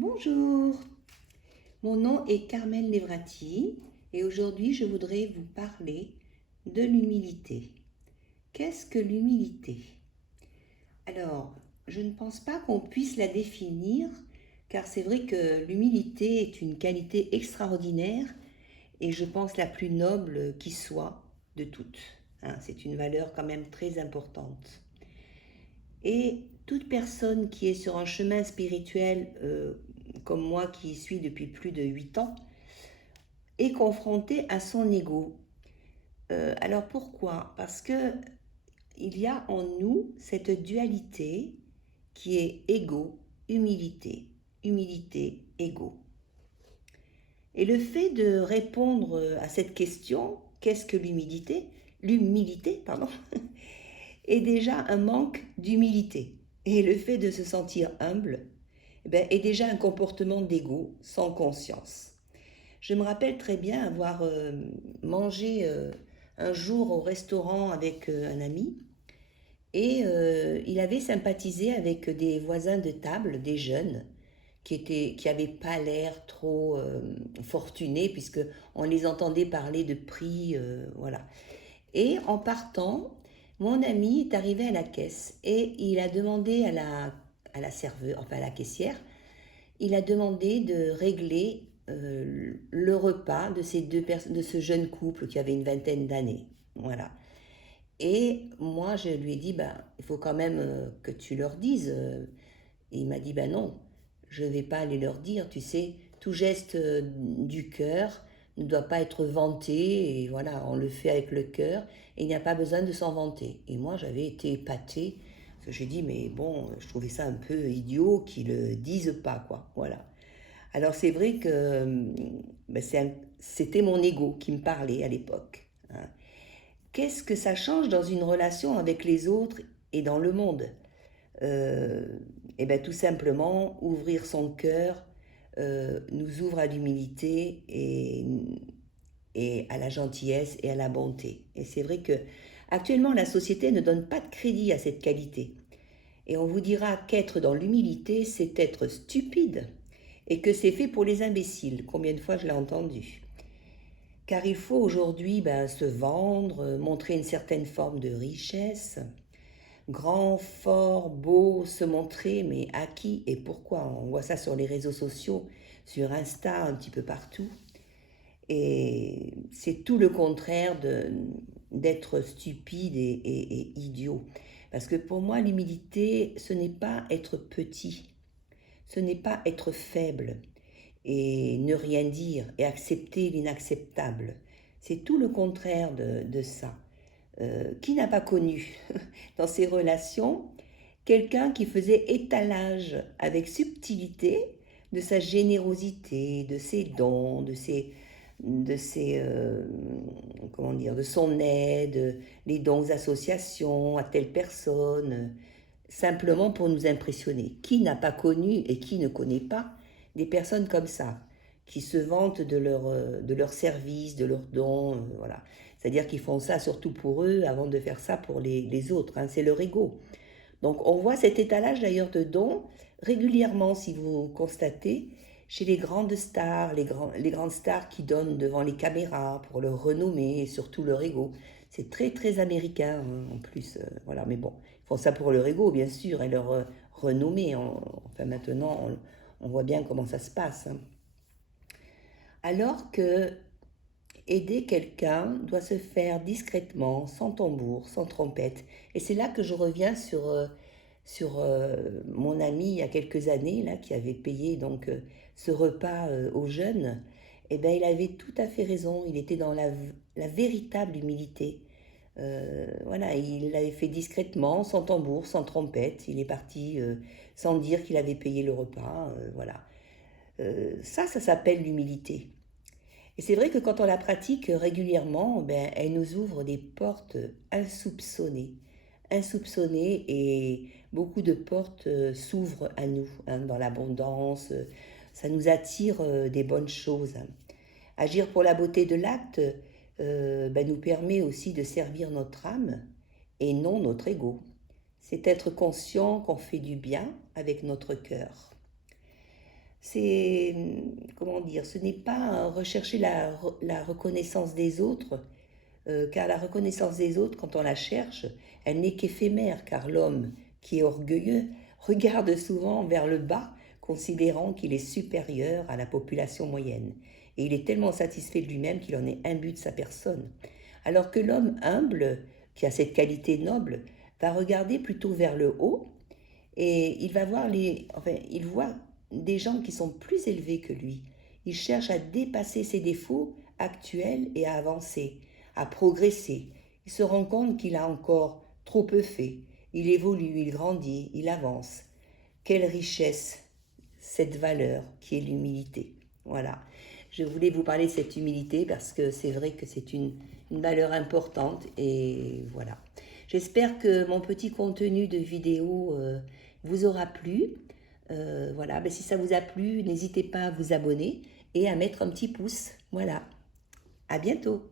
Bonjour, mon nom est Carmel Levrati et aujourd'hui je voudrais vous parler de l'humilité. Qu'est-ce que l'humilité? Alors, je ne pense pas qu'on puisse la définir car c'est vrai que l'humilité est une qualité extraordinaire et je pense la plus noble qui soit de toutes. C'est une valeur quand même très importante. Et toute personne qui est sur un chemin spirituel comme moi qui y suis depuis plus de 8 ans est confrontée à son ego. Alors pourquoi? Parce que il y a en nous cette dualité qui est ego, humilité, humilité, ego. Et le fait de répondre à cette question, qu'est-ce que l'humilité? L'humilité, pardon, est déjà un manque d'humilité. Et le fait de se sentir humble est déjà un comportement d'ego sans conscience. Je me rappelle très bien avoir mangé un jour au restaurant avec un ami et il avait sympathisé avec des voisins de table, des jeunes, qui n'avaient pas l'air trop fortunés puisque on les entendait parler de prix, voilà. Et en partant, mon ami est arrivé à la caisse et il a demandé à la serveuse, enfin à la caissière, il a demandé de régler le repas de de ce jeune couple qui avait une vingtaine d'années. Voilà. Et moi, je lui ai dit, ben, il faut quand même que tu leur dises. Et il m'a dit, ben non, je ne vais pas aller leur dire, tu sais, tout geste du cœur ne doit pas être vanté, et voilà, on le fait avec le cœur, et il n'y a pas besoin de s'en vanter. Et moi, j'avais été épatée, parce que j'ai dit, mais bon, je trouvais ça un peu idiot qu'ils le disent pas, quoi, voilà. Alors c'est vrai que ben, c'était mon ego qui me parlait à l'époque. Qu'est-ce que ça change dans une relation avec les autres et dans le monde? euh, et bien tout simplement, ouvrir son cœur nous ouvre à l'humilité et à la gentillesse et à la bonté. Et c'est vrai que actuellement la société ne donne pas de crédit à cette qualité. Et on vous dira qu'être dans l'humilité, c'est être stupide et que c'est fait pour les imbéciles. Combien de fois je l'ai entendu? Car il faut aujourd'hui se vendre, montrer une certaine forme de richesse, grand, fort, beau, se montrer, mais à qui et pourquoi? On voit ça sur les réseaux sociaux, sur Insta, un petit peu partout. Et c'est tout le contraire d'être stupide et idiot. Parce que pour moi, l'humilité, ce n'est pas être petit, ce n'est pas être faible et ne rien dire et accepter l'inacceptable. C'est tout le contraire de ça. Qui n'a pas connu dans ses relations quelqu'un qui faisait étalage avec subtilité de sa générosité, de ses dons, comment dire, de son aide, les dons aux associations, à telle personne, simplement pour nous impressionner. Qui n'a pas connu et qui ne connaît pas des personnes comme ça, qui se vantent de leur service, de leurs dons, voilà. C'est-à-dire qu'ils font ça surtout pour eux avant de faire ça pour les autres, hein, c'est leur ego. Donc on voit cet étalage d'ailleurs de dons régulièrement, si vous constatez, chez les grandes stars, les grandes stars qui donnent devant les caméras pour leur renommée et surtout leur ego. C'est très très américain hein, en plus, voilà. Mais bon, ils font ça pour leur ego bien sûr et leur renommée. Enfin maintenant, on voit bien comment ça se passe, hein. Alors que aider quelqu'un doit se faire discrètement, sans tambour, sans trompette. Et c'est là que je reviens sur mon ami il y a quelques années là, qui avait payé donc ce repas aux jeunes. Eh bien, il avait tout à fait raison. Il était dans la véritable humilité. Voilà, il l'avait fait discrètement, sans tambour, sans trompette. Il est parti sans dire qu'il avait payé le repas. Voilà. Ça s'appelle l'humilité. Et c'est vrai que quand on la pratique régulièrement, ben, elle nous ouvre des portes insoupçonnées. Insoupçonnées et beaucoup de portes s'ouvrent à nous hein, dans l'abondance. Ça nous attire des bonnes choses. Agir pour la beauté de l'acte ben, nous permet aussi de servir notre âme et non notre ego. C'est être conscient qu'on fait du bien avec notre cœur. c'est, comment dire, ce n'est pas rechercher la reconnaissance des autres, car la reconnaissance des autres, quand on la cherche, elle n'est qu'éphémère, car l'homme qui est orgueilleux regarde souvent vers le bas, considérant qu'il est supérieur à la population moyenne. Et il est tellement satisfait de lui-même qu'il en est imbu de sa personne. Alors que l'homme humble, qui a cette qualité noble, va regarder plutôt vers le haut et il va voir il voit des gens qui sont plus élevés que lui. Il cherche à dépasser ses défauts actuels et à avancer, à progresser. Il se rend compte qu'il a encore trop peu fait. Il évolue, il grandit, il avance. Quelle richesse, cette valeur qui est l'humilité. Voilà. Je voulais vous parler de cette humilité parce que c'est vrai que c'est une valeur importante et voilà. J'espère que mon petit contenu de vidéo vous aura plu. Voilà, si ça vous a plu, n'hésitez pas à vous abonner et à mettre un petit pouce. Voilà. À bientôt.